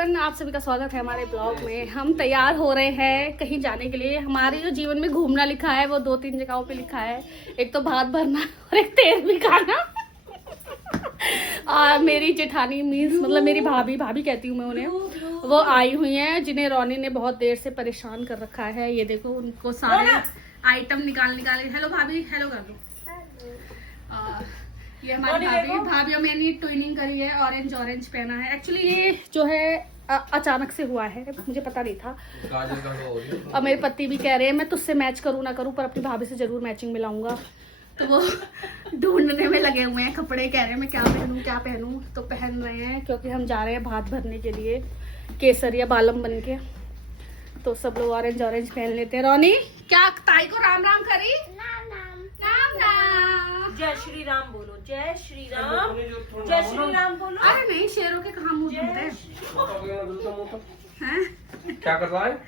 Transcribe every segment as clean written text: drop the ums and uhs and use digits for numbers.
Everyone, आप सभी का स्वागत है हमारे ब्लॉग में। हम तैयार हो रहे हैं कहीं जाने के लिए। हमारे जो जीवन में घूमना लिखा है वो 2-3 जगहों पे लिखा है। एक तो भात भरना और एक तेल भी खाना। मेरी जेठानी मीन्स मतलब मेरी भाभी कहती हूँ मैं उन्हें, वो आई हुई हैं जिन्हें रोनी ने बहुत देर से परेशान कर रखा है। ये देखो उनको सारे आइटम निकाल हेलो भाभी, हेलो कर दो। ये हमारी भाभी मैंने ट्विनिंग करी है, ऑरेंज पहना है। एक्चुअली ये जो है अचानक से हुआ है, मुझे पता नहीं था। और मेरे पति भी कह रहे हैं मैं तुझसे मैच करूँ ना करूँ पर अपनी भाभी से जरूर मैचिंग मिलाऊंगा। तो वो ढूंढने में लगे हुए हैं कपड़े, कह रहे हैं मैं क्या पहनूं। तो पहन रहे हैं क्योंकि हम जा रहे हैं भात भरने के लिए केसरिया बालम बन के। तो सब लोग ऑरेंज पहन लेते हैं। रोनी क्या ताई को राम राम करी? राम राम। जय श्री राम बोलो, जय श्री राम, जय श्री राम बोलो। अरे नहीं, शेरों के कहाँ मुंह धुलते हैं? क्या कर रहा है?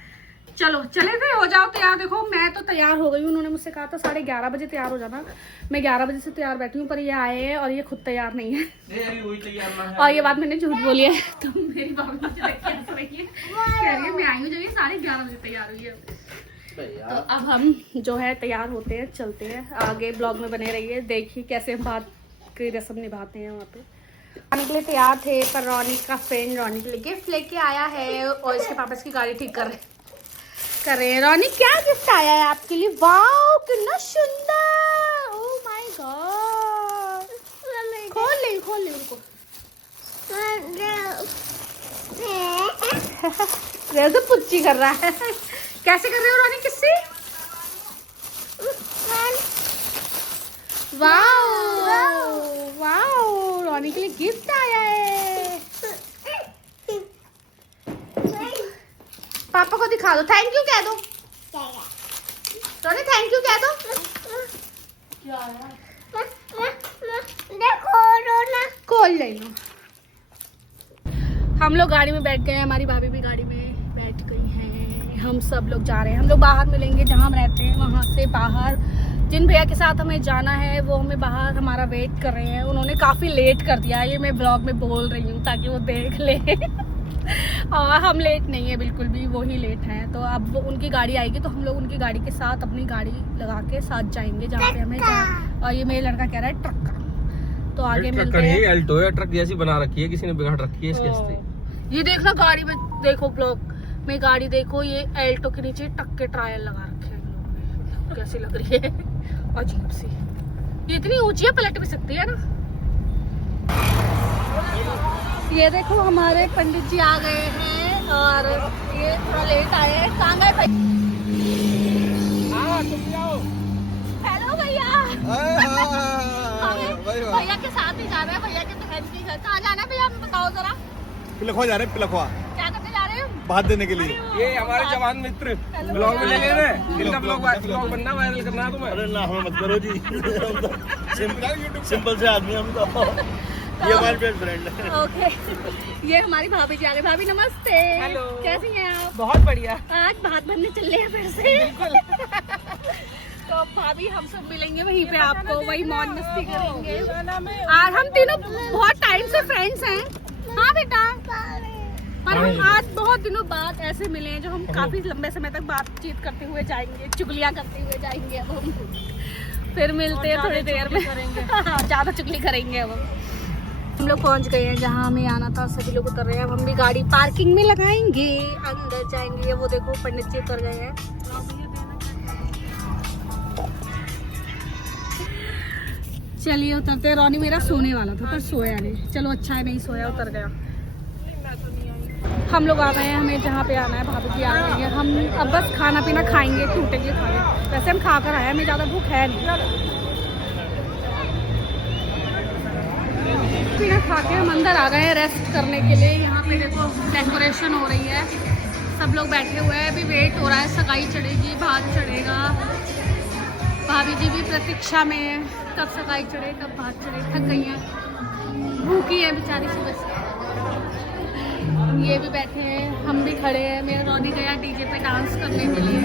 चलो चले थे, हो जाओ तैयार। देखो मैं तो तैयार हो गई हूँ। उन्होंने मुझसे कहा था 11:30 बजे तैयार हो जाना। मैं 11 बजे से तैयार बैठी हूँ पर ये आए हैं और ये खुद तैयार नहीं है। और ये बात मैंने झूठ बोली है। तो मेरी भाभी मुझे देख के हंस रही है, कह रही है मैं आई हूँ जब ये 11:30 बजे तैयार हुई है। तो अब हम जो है तैयार होते हैं, चलते हैं। आगे ब्लॉग में बने रहिए, देखिए कैसे हम बात की रस्म निभाते हैं। वहाँ पे आने के लिए तैयार थे पर रोनी का फ्रेंड रोनी के लिए गिफ्ट लेके आया है और इसके पापा इसकी गाड़ी ठीक कर रहे हैं। रोनी क्या गिफ्ट आया है आपके लिए? वाओ कितना सुंदर, ओह माय गॉड। खोल ले उनको। रेज़ो पुच्ची कर रहा है। कैसे कर रहे हो रोनी? किससे? वाओ रोनी के लिए गिफ्ट आया है। पापा को दिखा दो, थैंक यू कह दो। रोनी थैंक यू कह दो। खोल ले लो। हम लोग गाड़ी में बैठ गए हैं, हमारी भाभी भी गाड़ी में बैठ गई हैं। हम सब लोग जा रहे हैं। हम लोग बाहर मिलेंगे जहाँ हम रहते हैं, वहाँ से बाहर। जिन भैया के साथ हमें जाना है वो हमें बाहर हमारा वेट कर रहे हैं। उन्होंने काफ़ी लेट कर दिया है, ये मैं ब्लॉग में बोल रही हूँ ताकि वो देख ले। और हम लेट नहीं है बिल्कुल भी, वो ही लेट हैं। तो अब वो उनकी गाड़ी आएगी तो हम लोग उनकी गाड़ी के साथ अपनी गाड़ी लगा के साथ जाएंगे जहाँ पे हमें जाना। और ये मेरा लड़का कह रहा है ट्रक का, तो आगे मिलते हैं। एल्टो है, ट्रक जैसी बना रखी है, किसी ने बिगाड़ रखी है इसके। ये देखना गाड़ी में, देखो ब्लॉग में गाड़ी देखो, ये एल्टो के नीचे टक के टायर लगा रखे हैं इन लोगों ने। कैसी लग रही है, अजीब सी। ये इतनी ऊंची है, पलट भी सकती है ना। ये देखो हमारे पंडित जी आ गए हैं और ये थोड़ा लेट आए हैं। कहाँ गए भाई? हेलो भैया। भैया के साथ ही जा रहे हैं, भैया के बहन के घर। कहाँ जाना है भैया, बताओ जरा। पिलखवा जा रहे हैं, पिलखवा। क्या करने जा रहे हैं? भात देने के लिए। ये हमारे जवान मित्र ब्लॉग में लगे हैं। इनका ब्लॉग बनना, वायरल करना है तुम्हें। अरे ना हमें मत करो जी। सिंपल से आदमी हम तो। ये हमारे बेस्ट फ्रेंड है। ओके, ये हमारी भाभी जी आ गई। भाभी नमस्ते। हेलो। कैसी हैं आप? बहुत बढ़िया। आज भात भरने चल रहे हैं फिर से। तो भाभी हम सब मिलेंगे वहीं पे आपको, वही मौज मस्ती करेंगे। आज हम तीनों बहुत टाइम से फ्रेंड्स हैं। हाँ बेटा, पर हम आज बहुत दिनों बाद ऐसे मिले हैं जो हम काफी लंबे समय तक बातचीत करते हुए जाएंगे, चुगलियां करते हुए जाएंगे। अब हम फिर मिलते हैं थोड़ी देर में, ज्यादा चुगली करेंगे। अब हम लोग पहुंच गए हैं जहाँ हमें आना था, सभी लोग उतर रहे हैं। अब हम भी गाड़ी पार्किंग में लगाएंगे, अंदर जाएंगे। वो देखो पंडित जी उतर गए हैं। चलिए उतरते हैं। रोनी मेरा सोने वाला था पर सोया नहीं। चलो अच्छा है नहीं सोया, उतर गया। हम लोग आ गए हैं, हमें जहाँ पे आना है। भाभी जी आ गई है। हम अब बस खाना पीना खाएंगे, छूटेंगे खाने। वैसे हम खा कर आए हैं, हमें ज़्यादा भूख है नहीं। पीना खा के हम अंदर आ गए हैं रेस्ट करने के लिए। यहाँ पे देखो डेकोरेशन हो रही है, सब लोग बैठे हुए हैं। अभी वेट हो रहा है, सगाई चढ़ेगी, भात चढ़ेगा। भाभी जी भी प्रतीक्षा में है, कब सगाई चढ़े कब भात चढ़े। थक गई हैं, भूखी है बेचारी सुबह से। ये भी बैठे हैं, हम भी खड़े हैं। मेरा रोनी गया डीजे पे डांस करने के लिए।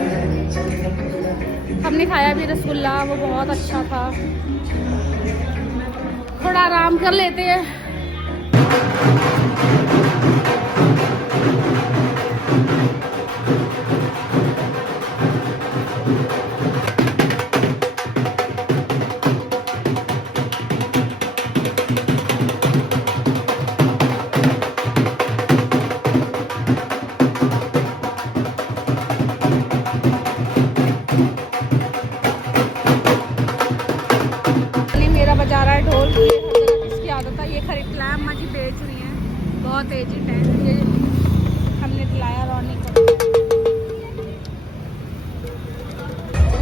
हमने खाया भी रसगुल्ला, वो बहुत अच्छा था। थोड़ा आराम कर लेते हैं। बहुत एजिड है। ये हमने दिलाया रोनी को।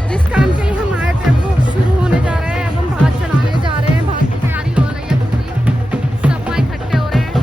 जिस काम के लिए हम आए थे वो शुरू होने जा रहा है। अब हम भात चढ़ाने जा रहे हैं। भात की तैयारी हो रही है पूरी, सब वहाँ इकट्ठे हो रहे हैं।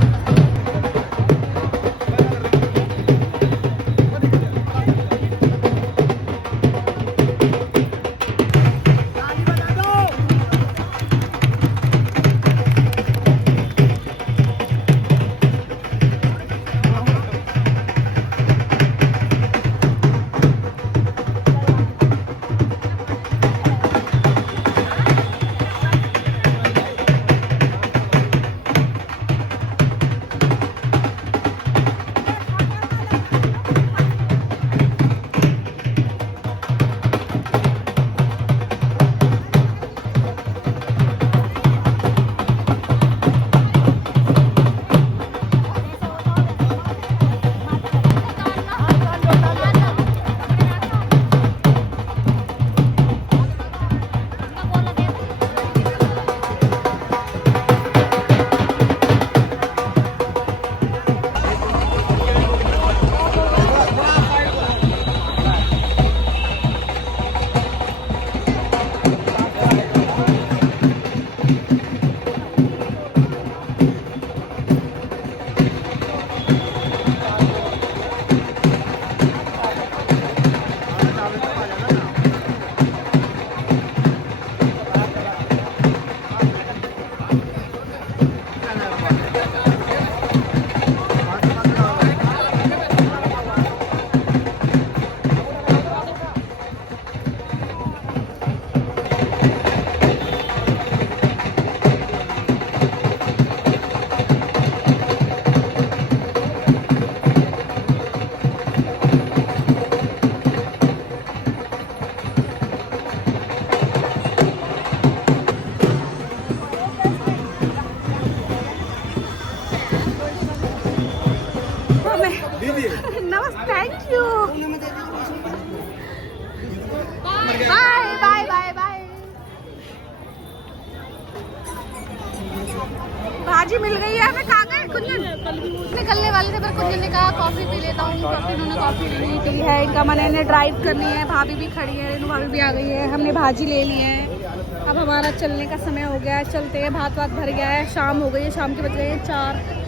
नमस्ते, thank you, bye bye bye bye. भाजी मिल गई है हमें। कहाँ गए कुंजन? निकलने वाले थे पर कुंजन ने कहा कॉफी पी लेता हूँ। कॉफी इन्होंने कॉफी नहीं पी है। इनका मन है ड्राइव करनी है। भाभी भी खड़ी है, रेनू भाभी भी आ गई है। हमने भाजी ले ली है। अब हमारा चलने का समय हो गया है, चलते हैं। भात वात भर गया है, शाम हो गई है। शाम के बज गए हैं 4।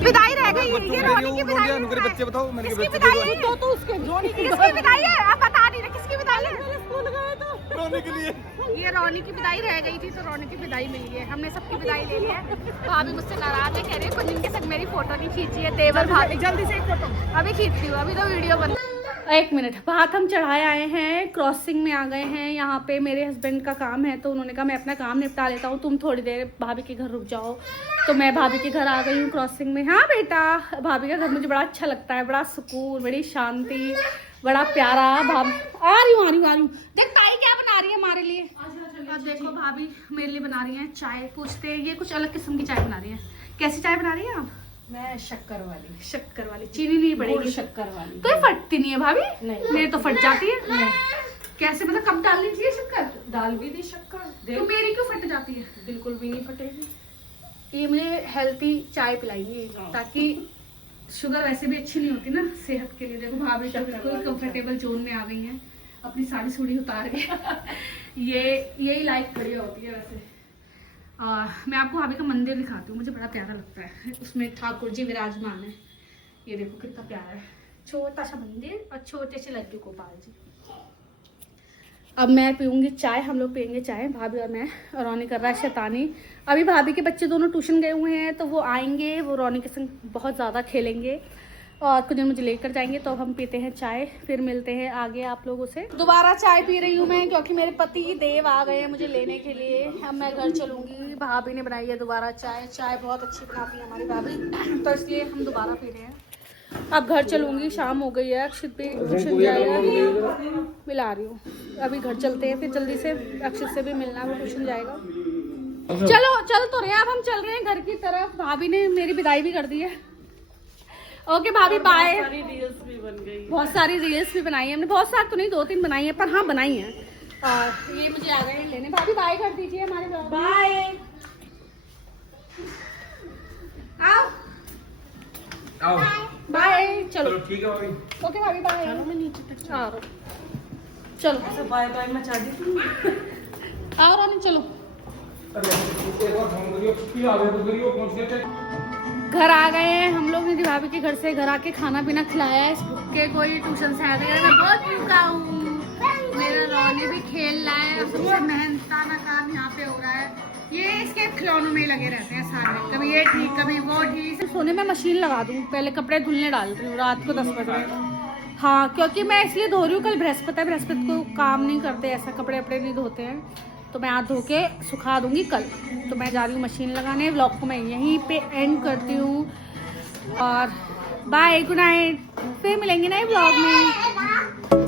विदाई रह गई है। ये रोनी की विदाई है। बच्चे बताओ मैंने किसकी विदाई है? तो उसके रोनी की किसकी विदाई है? आप बता नहीं रहे किसकी विदाई है? स्कूल गए तो रोने के लिए। ये रोनी की विदाई रह गई थी तो रोनी की विदाई मिली है। हमने सबकी विदाई ले ली है। भाभी मुझसे नाराज है, कह रही है कुंजन के साथ मेरी फोटो नहीं खींची है। तेवर भाभी जल्दी से एक फोटो अभी खींचती हूँ, अभी तो वीडियो बन। एक मिनट, भात हम चढ़ाए आए हैं, क्रॉसिंग में आ गए हैं। यहाँ पे मेरे हस्बैंड का काम है तो उन्होंने कहा मैं अपना काम निपटा लेता हूँ, तुम थोड़ी देर भाभी के घर रुक जाओ। तो मैं भाभी के घर आ गई हूँ क्रॉसिंग में। हाँ बेटा, भाभी का घर मुझे बड़ा अच्छा लगता है, बड़ा सुकून, बड़ी शांति, बड़ा प्यारा। भाभी आ रही हूँ। देख ताई क्या बना रही है हमारे लिए। अब देखो भाभी मेरे लिए बना रही है चाय। पूछते हैं, ये कुछ अलग किस्म की चाय बना रही है। कैसी चाय बना रही है आप? मैं शक्कर वाली, चीनी नहीं पड़ेगी? शक्कर वाली। तो ये फटती नहीं है भाभी? नहीं। मेरी तो फट जाती है। नहीं। कैसे, मतलब कब डालनी चाहिए शक्कर? डाल भी दी शक्कर, तो मेरी क्यों फट जाती है? बिल्कुल भी नहीं फटेगी। ये मुझे हेल्थी चाय पिलाइए ताकि शुगर वैसे भी अच्छी नहीं होती ना सेहत के लिए। देखो भाभी तो बिल्कुल कंफर्टेबल जोन में आ गई हैं, अपनी सारी सूढ़ी उतार के। यही लाइफ बढ़िया होती है वैसे। मैं आपको भाभी का मंदिर दिखाती हूँ, मुझे बड़ा प्यारा लगता है। उसमें ठाकुर जी विराजमान है। ये देखो कितना प्यारा है, छोटा सा मंदिर और छोटे से लड्डू गोपाल जी। अब मैं पीऊँगी चाय, हम लोग पियेंगे चाय, भाभी और मैं। और रोनी कर रहा है शैतानी। अभी भाभी के बच्चे दोनों ट्यूशन गए हुए हैं तो वो आएंगे, वो रोनी के संग बहुत ज़्यादा खेलेंगे और कुछ दिन मुझे लेकर जाएंगे। तो अब हम पीते हैं चाय, फिर मिलते हैं आगे आप लोगों से। दोबारा चाय पी रही हूँ मैं क्योंकि मेरे पति देव आ गए हैं मुझे लेने के लिए। अब मैं घर चलूँगी। भाभी ने बनाई है दोबारा चाय, चाय बहुत अच्छी बनाती है हमारी भाभी, तो इसलिए हम दोबारा पी रहे हैं। अब घर चलूँगी, शाम हो गई है। अक्षित भी ट्यूशन जाएगा, मिला रही हूँ। अभी घर चलते हैं, फिर जल्दी से अक्षित से भी मिलना, वो ट्यूशन जाएगा। चलो चल तो रहे हैं, अब हम चल रहे हैं घर की तरफ। भाभी ने मेरी विदाई भी कर दी है। ओके भाभी बाय। रील्स भी बन गई, बहुत सारी रील्स भी बनाई है हमने, बहुत सारी तो नहीं, 2-3 बनाई है, पर हाँ बनाई है। और ये मुझे आ गए हैं लेने। भाभी बाय कर दीजिए हमारे। बाय। आओ बाय। चलो चलो ठीक है भाभी। ओके भाभी बाय। चलो मैं नीचे तक आ रहा हूँ। चलो ऐसे बाय बाय मचा दी तुमने। आओ रानी चलो। अरे एक बार फोन करियो फिर आवे तो करियो पहुंच गए थे। घर आ गए हैं हम लोग। निधि भाभी के घर से घर आके खाना पीना खिलाया है। के कोई ट्यूशन से आया था। मैं बहुत भूखा हूँ। मेरा रॉनी भी खेल रहा है और सबसे मेहनताना काम यहाँ पे हो रहा है। ये इसके खिलौनों में ही लगे रहते हैं सारे, कभी ये ठीक कभी वो ठीक। सोने में मशीन लगा दूँ, पहले कपड़े धुलने डाल रही हूँ रात को 10 बजे। हाँ क्योंकि मैं इसलिए धो रही हूँ, कल बृहस्पति है, बृहस्पति को काम नहीं करते ऐसा, कपड़े वपड़े नहीं धोते हैं, तो मैं हाथ धो के सुखा दूंगी कल। तो मैं जा रही हूँ मशीन लगाने। व्लॉग को मैं यहीं पे एंड करती हूँ और बाय गुड नाइट। फिर मिलेंगे नए व्लॉग में।